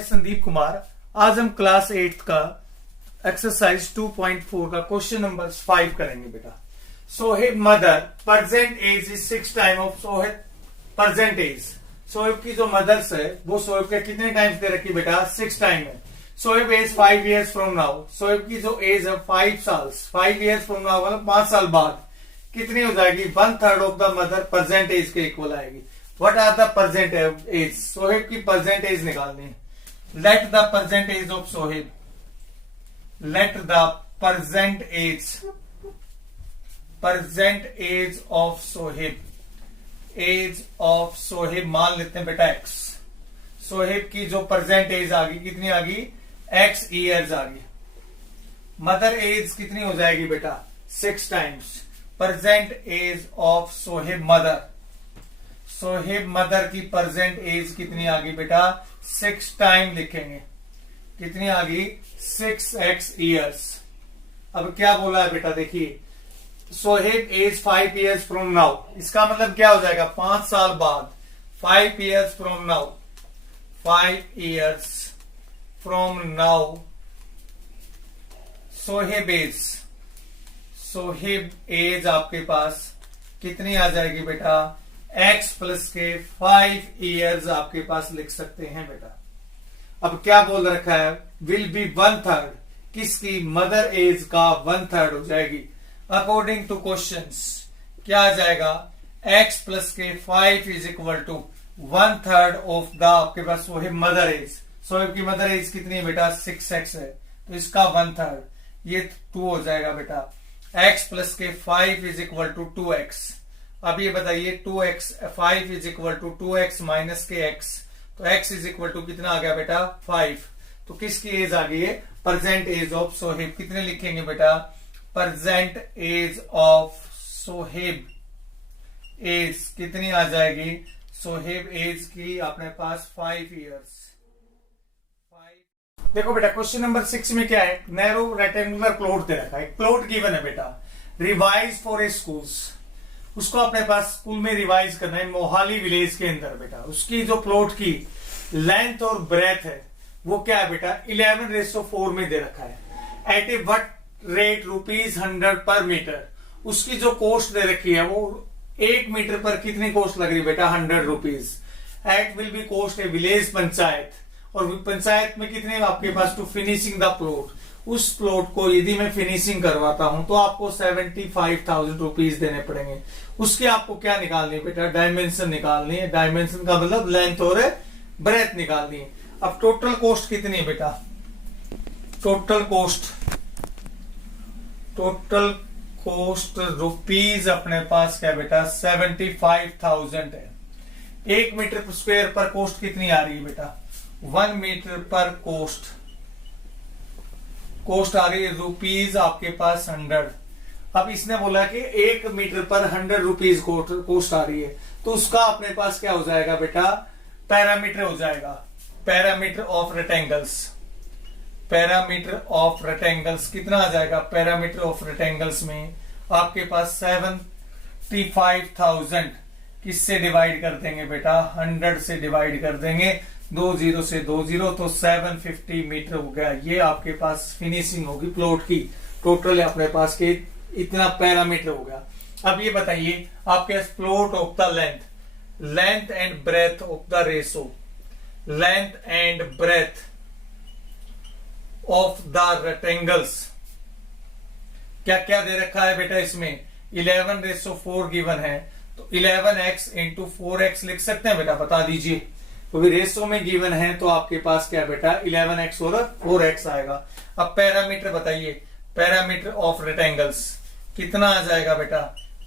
संदीप कुमार। आज हम क्लास 8 का एक्सरसाइज 2.4 का क्वेश्चन नंबर 5 करेंगे बेटा। Sohaib mother present age is 6 time of Sohaib present age. Sohaib की जो मदर्स है वो सोहेब के कितने टाइम्स दे रखी बेटा? 6 टाइम है। Sohaib age 5 years from now. Sohaib की जो एज है 5 साल, 5 years फ्रॉम नाउ मतलब 5 साल बाद कितनी हो जाएगी? 1/3 of the mother present age के इक्वल आएगी। What are the present age? Sohaib की प्रेजेंट एज निकालनी है। Let the present age of Sohib. Let the present age of Sohib. Age of Sohib मान लेते हैं बेटा x। सोहेब की जो प्रेजेंट एज आ गई कितनी आ गई? x years आ गई। मदर एज कितनी हो जाएगी बेटा? 6 times. Present age of Sohaib mother. Sohaib mother की प्रेजेंट एज कितनी आ गई बेटा? 6 टाइम लिखेंगे। कितनी आ गई? 6x years। अब क्या बोला है बेटा? देखिए, Sohaib age 5 years from now. इसका मतलब क्या हो जाएगा? 5 साल बाद। 5 years from now. 5 years from now Sohaib age आपके पास कितनी आ जाएगी बेटा? x प्लस के 5 years आपके पास लिख सकते हैं बेटा। अब क्या बोल रखा है? Will be 1/3। किसकी? मदर एज का 1/3 हो जाएगी। अकॉर्डिंग टू क्वेश्चंस क्या आ जाएगा? x प्लस के 5 is equal to 1/3 of the आपके पास सोहेब मदर एज। सोहेब की मदर एज कितनी है बेटा? 6x है, तो इसका 1/3 ये 2 हो जाएगा बेटा। x प्लस के 5 इज इक्वल टू 2x। अब ये बताइए 2x 5 is equal to 2x minus के x, तो x इज इक्वल टू कितना आ गया बेटा? 5। तो किसकी एज आ गई है? Present age of Sohaib. कितने लिखेंगे बेटा? Present age of Sohaib age कितनी आ जाएगी? सोहेब एज की अपने पास 5 years। देखो बेटा, क्वेश्चन नंबर 6 में क्या है? नैरो रेक्टेंगुलर प्लॉट दे रखा है। प्लॉट गिवन है बेटा। Revise for a schools. उसको अपने पास स्कूल में रिवाइज करना है मोहाली विलेज के अंदर बेटा। उसकी जो प्लॉट की लेंथ और ब्रेथ है वो क्या है बेटा? 11:4 में दे रखा है। एट ए वट रेट ₹100 पर मीटर। उसकी जो कॉस्ट दे रखी है वो 1 मीटर पर कितनी कॉस्ट लग रही है बेटा? ₹100। It will be cost a village panchayat. और पंचायत में कितने आपके पास टू फिनिशिंग द प्लॉट। उस प्लॉट को यदि मैं फिनिशिंग करवाता हूं तो आपको 75,000 रुपीज देने पड़ेंगे। उसके आपको क्या निकालनी है बेटा? डायमेंशन निकालनी है। डायमेंशन का मतलब लेंथ और ब्रेथ निकालनी है। अब टोटल कॉस्ट कितनी है बेटा? टोटल कॉस्ट रुपीज अपने पास क्या बेटा? 75,000 है। 1 मीटर स्क्वायर पर कॉस्ट कितनी आ रही है बेटा? 1 मीटर पर कॉस्ट आ रही है रुपीज आपके पास 100। अब इसने बोला कि 1 मीटर पर 100 रुपीज कॉस्ट आ रही है, तो उसका अपने पास क्या हो जाएगा बेटा? पैरामीटर हो जाएगा। पैरामीटर ऑफ रेक्टेंगल्स कितना आ जाएगा? पैरामीटर ऑफ रेक्टेंगल्स में आपके पास 75,000 किससे डिवाइड कर देंगे बेटा? 100 से डिवाइड कर देंगे। 2 0 से 2 0, तो 750 मीटर हो गया। ये आपके पास फिनिशिंग होगी प्लॉट की। टोटल अपने पास के इतना पैरामीटर हो गया। अब ये बताइए आपके पास plot of the length and breadth of the ratio. Length and breadth of the rectangles क्या क्या दे रखा है बेटा? इसमें 11:4 गिवन है, तो 11x इंटू 4x लिख सकते हैं बेटा? बता दीजिए। तो रेशो में गिवन है तो आपके पास क्या बेटा? 11x और 4x आएगा। अब पैरामीटर बताइए। पैरामीटर ऑफ रेक्टेंगल्स कितना आ जाएगा बेटा?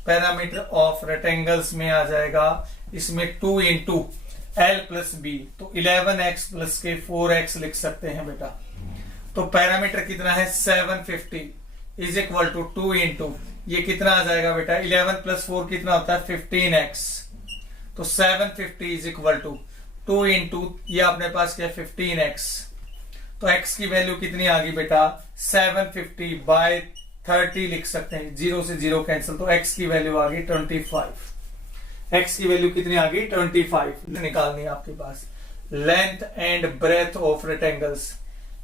पैरामीटर ऑफ रेक्टेंगल्स में आ जाएगा इसमें 2 इंटू L प्लस बी, तो 11x प्लस के 4x लिख सकते हैं बेटा। तो पैरामीटर कितना है? 750 इज इक्वल टू 2 इंटू ये कितना आ जाएगा बेटा? 11 प्लस 4 कितना होता है? 15x। तो 750 इज इक्वल टू 2 इंटू ये अपने पास क्या? 15x। तो x की वैल्यू कितनी आ गई बेटा? 750/30 लिख सकते हैं। 0 से 0 कैंसिल, तो x की वैल्यू आ गई 25। x की वैल्यू कितनी आ गई? 25 निकालनी है आपके पास। Length and breadth of rectangles,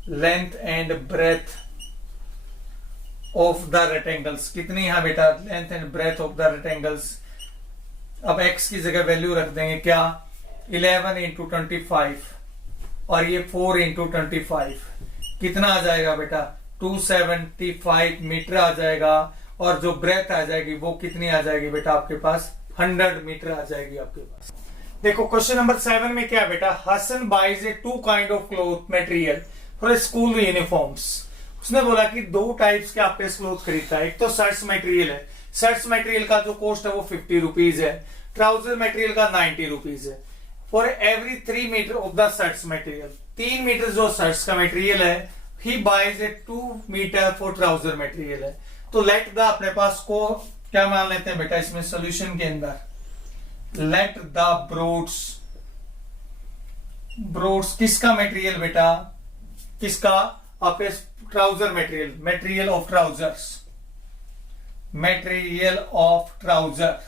length and breadth of the rectangles कितनी है बेटा, length and breadth of the rectangles. अब x की जगह वैल्यू रख देंगे क्या, 11 इंटू 25 और ये 4 इंटू 25 कितना आ जाएगा बेटा, 275 मीटर आ जाएगा। और जो ब्रेथ आ जाएगी वो कितनी आ जाएगी बेटा आपके पास, 100 मीटर आ जाएगी आपके पास। देखो क्वेश्चन नंबर 7 में क्या है बेटा, Hasan buys a 2 kind of cloth material for school uniforms. उसने बोला कि 2 टाइप्स के आपके क्लोथ खरीदता है, एक तो शर्ट्स मटेरियल है, शर्ट्स मटेरियल का जो कॉस्ट है वो 50 रुपीज है, ट्राउजर मटेरियल का 90 रुपीज है। For every 3 metre of the shirts material, 3 metre जो शर्ट्स का मटेरियल है, he buys a 2 metre for trouser material है। तो लेट द अपने पास को क्या मान लेते हैं बेटा इसमें सोल्यूशन के अंदर, लेट द ब्रोड्स किसका मटेरियल बेटा, किसका, आपके trouser material, material of trousers, material of trouser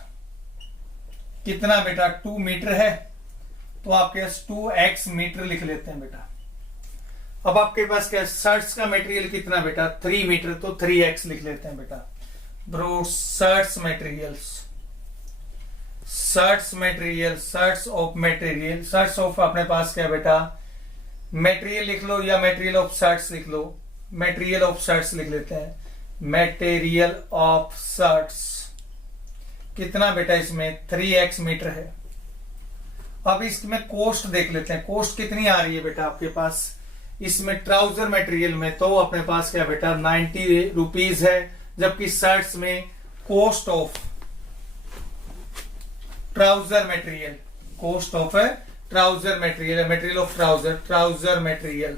कितना बेटा 2 मीटर है, तो आपके पास 2x मीटर लिख लेते हैं बेटा। अब आपके पास क्या, शर्ट्स का मटेरियल कितना बेटा 3 मीटर, तो 3x लिख लेते हैं बेटा। Bro shirts materials, shirts material, shirts of material, shirts of अपने पास क्या बेटा, मटेरियल लिख लो या मटेरियल ऑफ शर्ट्स लिख लो, मटेरियल ऑफ शर्ट्स लिख लेते हैं, मटेरियल ऑफ शर्ट्स कितना बेटा इसमें 3x मीटर है। अब इसमें कोस्ट देख लेते हैं, कोस्ट कितनी आ रही है बेटा आपके पास इसमें ट्राउजर मटेरियल में, तो अपने पास क्या बेटा 90 रुपीज है, जबकि शर्ट्स में cost of trouser material, cost of है trouser material, material of trouser, trouser material,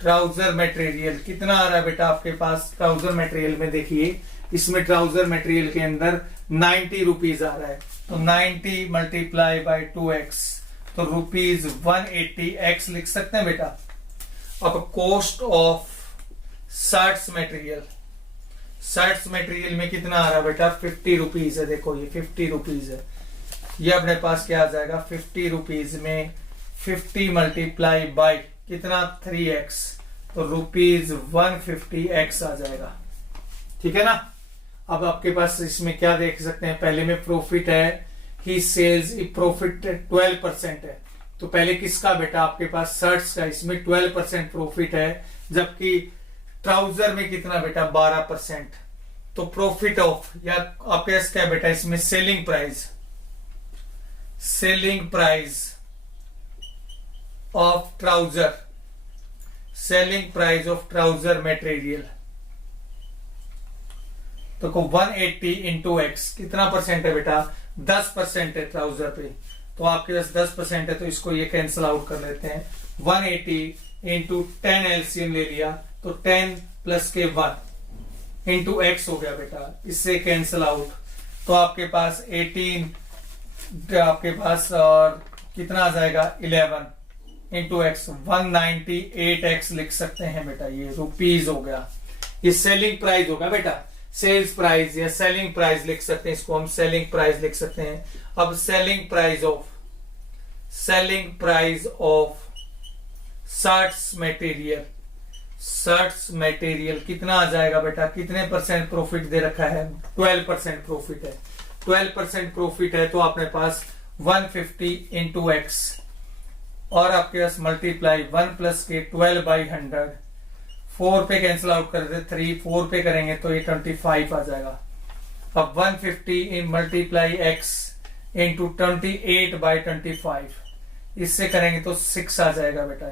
trouser material कितना आ रहा है बेटा आपके पास, ट्राउजर मटेरियल में देखिए इसमें ट्राउजर मटेरियल के अंदर 90 रुपीज आ रहा है, तो 90 मल्टीप्लाई बाय 2x, तो रुपीज 180x लिख सकते हैं बेटा। अब cost of shirts material, shirts material में कितना आ रहा है बेटा 50 रुपीज है, देखो ये 50 रुपीज है, ये अपने पास क्या आ जाएगा 50 रुपीज में 50 मल्टीप्लाई बाय कितना 3x, तो रुपीज 150x आ जाएगा, ठीक है ना। अब आपके पास इसमें क्या देख सकते हैं, पहले में प्रॉफिट है, ही सेल्स प्रॉफिट 12% है, तो पहले किसका बेटा आपके पास शर्ट्स का, इसमें 12% प्रॉफिट है, जबकि ट्राउजर में कितना बेटा 12%, तो प्रॉफिट ऑफ या आपके पास क्या बेटा इसमें selling price, selling price of trouser, selling price of trouser material, तो 180 इंटू एक्स कितना परसेंट है बेटा 10% है ट्राउजर पे, तो आपके पास 10% है, तो इसको ये कैंसिल आउट कर लेते हैं, 180 इंटू 10 एलसीएम ले लिया, तो 10 प्लस के 1 इंटू एक्स हो गया बेटा, इससे कैंसिल आउट, तो आपके पास 18 आपके पास और कितना आ जाएगा 11 इंटू एक्स 198x लिख सकते हैं बेटा, ये रुपीज हो गया, ये सेलिंग प्राइस होगा बेटा, सेल्स प्राइस या सेलिंग प्राइस लिख सकते हैं, इसको हम सेलिंग प्राइस लिख सकते हैं। अब selling price of shirts material, shirts material कितना आ जाएगा बेटा, कितने परसेंट प्रॉफिट दे रखा है 12% प्रॉफिट है, 12% प्रॉफिट है, तो अपने पास 150 इंटू एक्स और आपके पास मल्टीप्लाई 1 प्लस के 12 बाई 100, 4 पे कैंसिल आउट कर देते 3, 4 पे करेंगे तो ये 25 आ जाएगा। अब 150 इन मल्टीप्लाई एक्स इंटू 28 बाई 25, इससे करेंगे तो 6 आ जाएगा बेटा,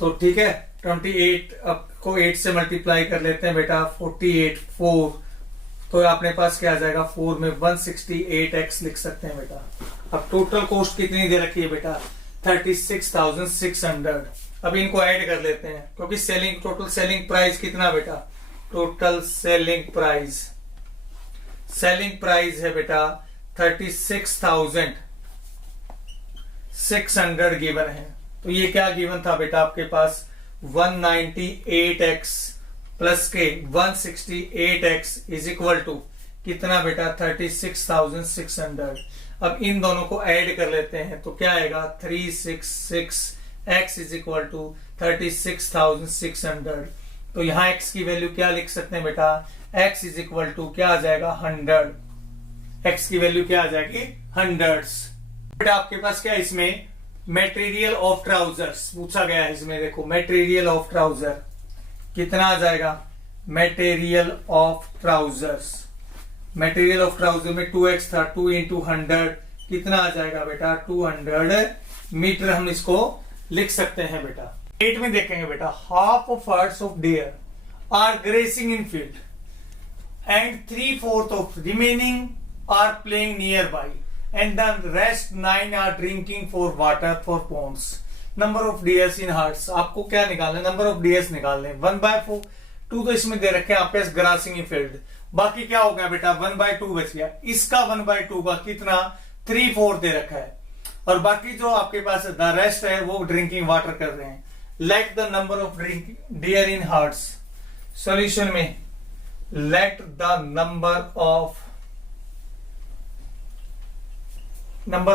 तो ठीक है 28 अब को 8 से मल्टीप्लाई कर लेते हैं बेटा 48 4, तो अपने पास क्या आ जाएगा 4 में 168x लिख सकते हैं बेटा। अब टोटल कॉस्ट कितनी दे रखी है बेटा 36,600, अब इनको ऐड कर लेते हैं क्योंकि सेलिंग टोटल सेलिंग प्राइस कितना बेटा, टोटल सेलिंग प्राइस है बेटा 36,600 गिवन है, तो ये क्या गिवन था बेटा आपके पास 198x प्लस के 168x इज इक्वल टू कितना बेटा 36,600। अब इन दोनों को ऐड कर लेते हैं तो क्या आएगा 366 x इज इक्वल टू 36,600। तो यहाँ x की वैल्यू क्या लिख सकते हैं बेटा, x इज इक्वल टू क्या आ जाएगा 100। x की वैल्यू क्या आ जाएगी 100। बेटा आपके पास क्या इसमें मटेरियल ऑफ ट्राउजर्स पूछा गया है। इसमें देखो मटेरियल ऑफ ट्राउजर कितना आ जाएगा, material of trousers, material of trouser में 2x था, 2 इंटू 100 कितना आ जाएगा बेटा 200 मीटर। हम इसको लिख सकते हैं बेटा। 8 में देखेंगे बेटा, half of herds of deer are grazing in field and 3/4 of remaining are playing nearby and the rest 9 are drinking for water for ponds. Number of deers in herds, आपको क्या निकालना है, नंबर ऑफ डियर्स निकालने। 1/4 2 तो इसमें दे रखे हैं आपके ग्रासिंग इन फील्ड, बाकी क्या हो गया बेटा 1/2 बच गया। इसका 1/2 का कितना 3/4 दे रखा है, और बाकी जो आपके पास द रेस्ट है वो ड्रिंकिंग वाटर कर रहे हैं। Let the number of deer in herds, solution में let the number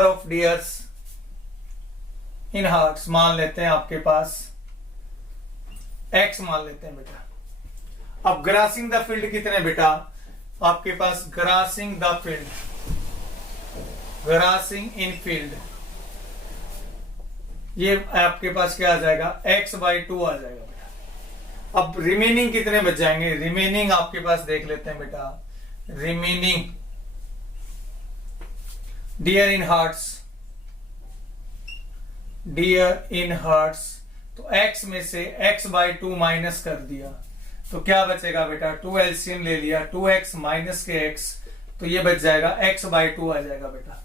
of deers in herds मान लेते हैं आपके पास x मान लेते हैं बेटा। अब ग्रासिंग द फील्ड कितने बेटा आपके पास, grazing the field, grazing in field, ये आपके पास क्या आ जाएगा x/2 आ जाएगा बेटा। अब रिमेनिंग कितने बच जाएंगे, रिमेनिंग आपके पास देख लेते हैं बेटा, remaining dear in hearts, dear in hearts, तो x में से x/2 माइनस कर दिया तो क्या बचेगा बेटा 2 एलसीएम ले लिया, 2x माइनस के x, तो ये बच जाएगा x/2 आ जाएगा बेटा।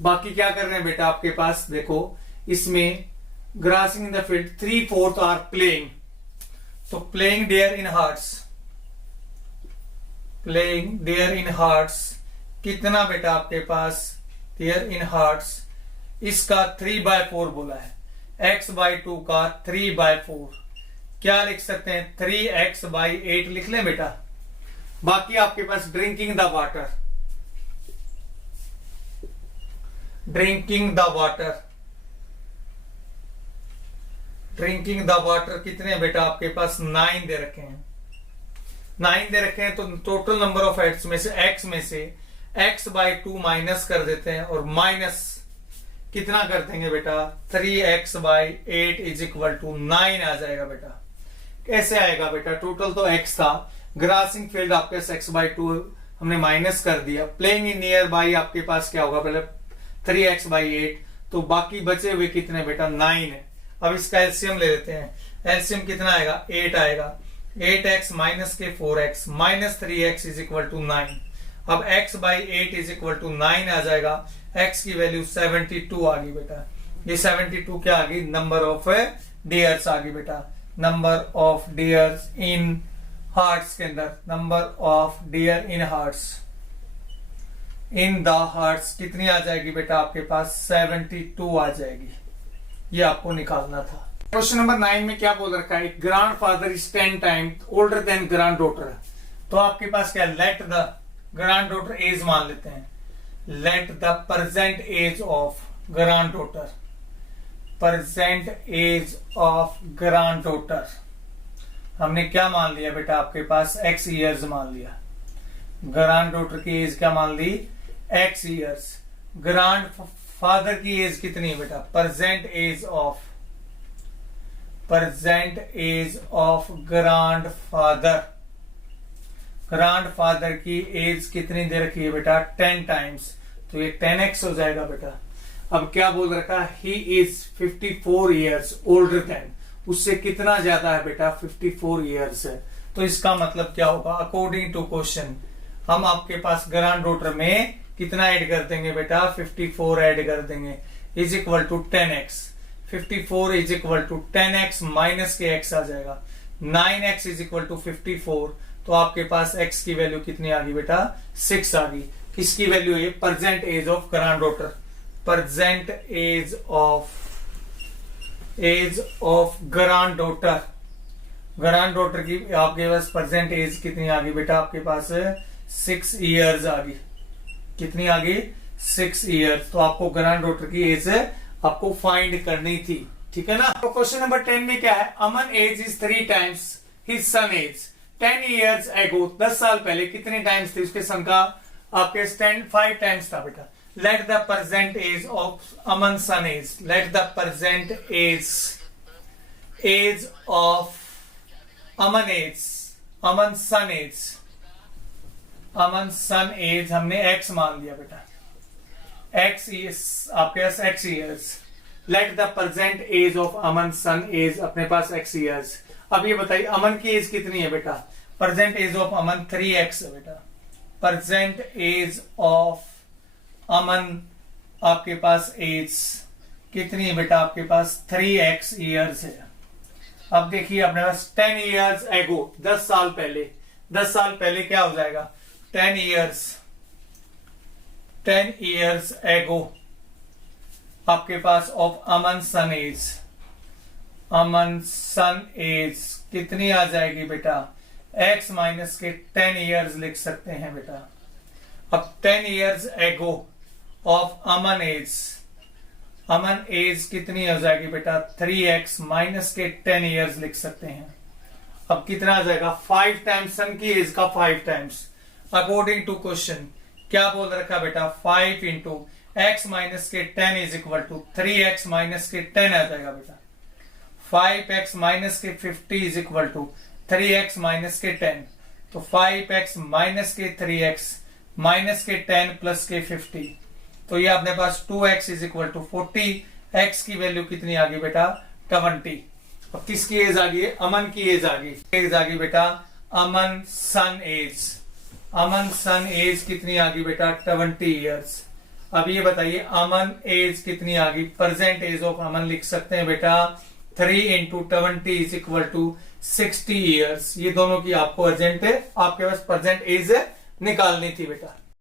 बाकी क्या कर रहे हैं बेटा आपके पास देखो, इसमें grazing in the field 3/4 are playing, तो playing deer in herds, playing deer in herds कितना बेटा आपके पास डियर इन हार्ट्स, इसका 3/4 बोला है, x/2 का 3/4 क्या लिख सकते हैं 3x/8 लिख लें बेटा। बाकी आपके पास drinking the water, drinking the water, drinking the water कितने बेटा आपके पास 9 दे रखे हैं, 9 दे रखे हैं। तो टोटल नंबर ऑफ हेड्स में से x में से x/2 माइनस कर देते हैं और माइनस कितना कर देंगे बेटा 3x/8 इज इक्वल टू 9 आ जाएगा बेटा। कैसे आएगा बेटा, टोटल तो x था, ग्रासिंग फील्ड आपके x/2 हमने माइनस कर दिया, प्लेइंग इन नियर बाई आपके पास क्या होगा पहले 3x/8, तो बाकी बचे हुए कितने बेटा 9 है। अब इसका एलसीएम ले लेते हैं, एलसीएम कितना आएगा 8 आएगा, 8x माइनस के 4x minus 3x is equal to 9। अब x/8 इज इक्वल टू 9 आ जाएगा, x की वैल्यू 72 आ गई बेटा। ये 72 क्या आ गई, नंबर ऑफ डियर्स आ गई बेटा, number of deers in hearts के अंदर, number of deer in hearts, in the hearts कितनी आ जाएगी बेटा आपके पास 72 आ जाएगी। ये आपको निकालना था। क्वेश्चन नंबर 9 में क्या बोल रखा है, grandfather is 10 times older than granddaughter, तो आपके पास क्या let the granddaughter age मान लेते हैं, let the present age of granddaughter, present age of granddaughter हमने क्या मान लिया बेटा आपके पास x ईयर्स मान लिया, ग्रैंड डॉटर की एज क्या मान ली x ईयर्स, ग्रैंड फादर की एज कितनी है बेटा, present age of, present age of grandfather, grandfather की एज कितनी दे रखी है बेटा 10 टाइम्स, तो ये 10x हो जाएगा बेटा। अब क्या बोल रखा है, he is 54 years older than, उससे कितना ज्यादा है बेटा 54 ईयर्स है, तो इसका मतलब क्या होगा अकॉर्डिंग टू क्वेश्चन, हम आपके पास ग्रैंड डॉटर में कितना ऐड कर देंगे बेटा 54 ऐड कर देंगे, is equal to 10x, 54 is equal to 10x minus के x आ जाएगा, 9x इज इक्वल टू 54, तो आपके पास x की वैल्यू कितनी आ गई बेटा 6 आ गई। किसकी वैल्यू है, present age of granddaughter, present age of granddaughter, granddaughter की आपके पास प्रेजेंट एज कितनी आ गई बेटा आपके पास 6 ईयर्स आ गई। कितनी आ गई? 6 ईयर्स। तो आपको ग्रैंड डॉटर की एज आपको फाइंड करनी थी, ठीक है ना। तो क्वेश्चन नंबर 10 में क्या है? Aman age is 3 times his son age 10 years ago. 10 साल पहले कितने टाइम्स थे उसके सन का? आपके 5 टाइम्स था बेटा। Let the present age of Aman son age, let the present age of Aman age, Aman son age, Aman son age हमने x मान लिया बेटा। x इज आपके पास x years. Let the present age of Aman son age, अपने पास x ईयर्स। अब ये बताइए अमन की एज कितनी है बेटा? Present age of Aman 3x है बेटा। प्रेजेंट एज ऑफ अमन आपके पास एज कितनी है बेटा? आपके पास 3x ईयर्स है। अब देखिए अपने पास 10 ईयर्स एगो, 10 साल पहले, 10 साल पहले क्या हो जाएगा? 10 ईयर्स एगो आपके पास of Aman son age, Aman son age कितनी आ जाएगी बेटा? x माइनस के 10 ईयर्स लिख सकते हैं बेटा। अब 10 years ago of Aman age, Aman age कितनी हो जाएगी बेटा? 3x माइनस के 10 ईयर्स लिख सकते हैं। अब कितना आ जाएगा? 5 टाइम्स सन की एज का 5 टाइम्स। अकॉर्डिंग टू क्वेश्चन क्या बोल रखा बेटा? 5 इंटू x माइनस के 10 is equal to 3x minus के 10 आ जाएगा बेटा। 5x माइनस के 50 is equal to 3x minus के 10। तो 5x माइनस के 3x माइनस के 10 प्लस के 50, तो ये अपने पास 2x is equal to 40। x की वैल्यू कितनी आ गई बेटा? 20। अब किसकी एज आ गई? अमन की एज आ गई। एज आ गई बेटा अमन son age. Aman son age कितनी आ गई बेटा? 20 ईयर्स। अब ये बताइए अमन एज कितनी आ गई? प्रेजेंट एज ऑफ अमन लिख सकते हैं बेटा 3 into 20 is equal to 60 years. ये दोनों की आपको अर्जेंट आपके पास प्रेजेंट एज निकालनी थी बेटा।